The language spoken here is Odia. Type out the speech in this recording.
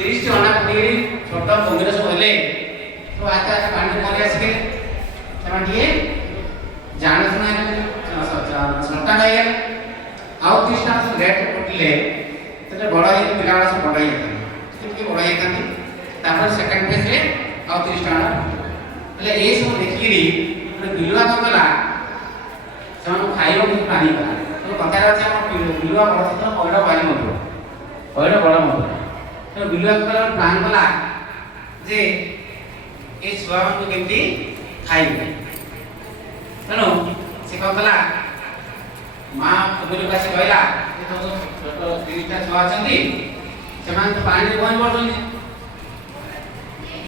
30 टी अंडा फुटी छोट कुंभीर सब हेले तो आते आते पानी पड़ी आसिके ସେମାନେ ଟିକେ ଜାଣୁଶୁଣା ସନ୍ତାନ ହେଇଗଲେ ଆଉ 30ଟା ସବୁ ଲେଟ୍ ଫୁଟିଲେ ସେଟା ବଡ଼ ହେଇକି ପିଲାଗୁଡ଼ା ସବୁ ବଡ଼ ହେଇଯାଇଥାନ୍ତି ଟିକେ ବଡ଼ ହେଇଥାନ୍ତି ତାପରେ ସେକେଣ୍ଡ ଫେଜ୍ରେ ଆଉ 30ଟା ହେଲେ ଏ ସବୁ ଦେଖିକିରି ଗୋଟେ ବିଲୁଆ କ'ଣ କଲା ସେମାନଙ୍କୁ ଖାଇବାକୁ ପାଣି କଲା ତ କଥାରେ ଅଛି ଆମ ବିଲୁଆ ବଡ଼ ଥିଲା ପଇଡ଼ ପାଣି ମଧୁର ପଇଡ଼ ବଡ଼ ମଧୁର ତ ବିଲୁଆ ପ୍ଲାନ୍ କଲା ଯେ ଏ ଛୁଆମାନଙ୍କୁ କେମିତି ଖାଇବେ ତେଣୁ ସେ କ'ଣ କଲା ମା କୁମ୍ଭୀରକୁ ଆସି କହିଲା ଯେ ତମ 30ଟା ଛୁଆ ଅଛନ୍ତି ସେମାନେ ତ ପାଣିରେ ପହଞ୍ଚି ପଡ଼ୁଛନ୍ତି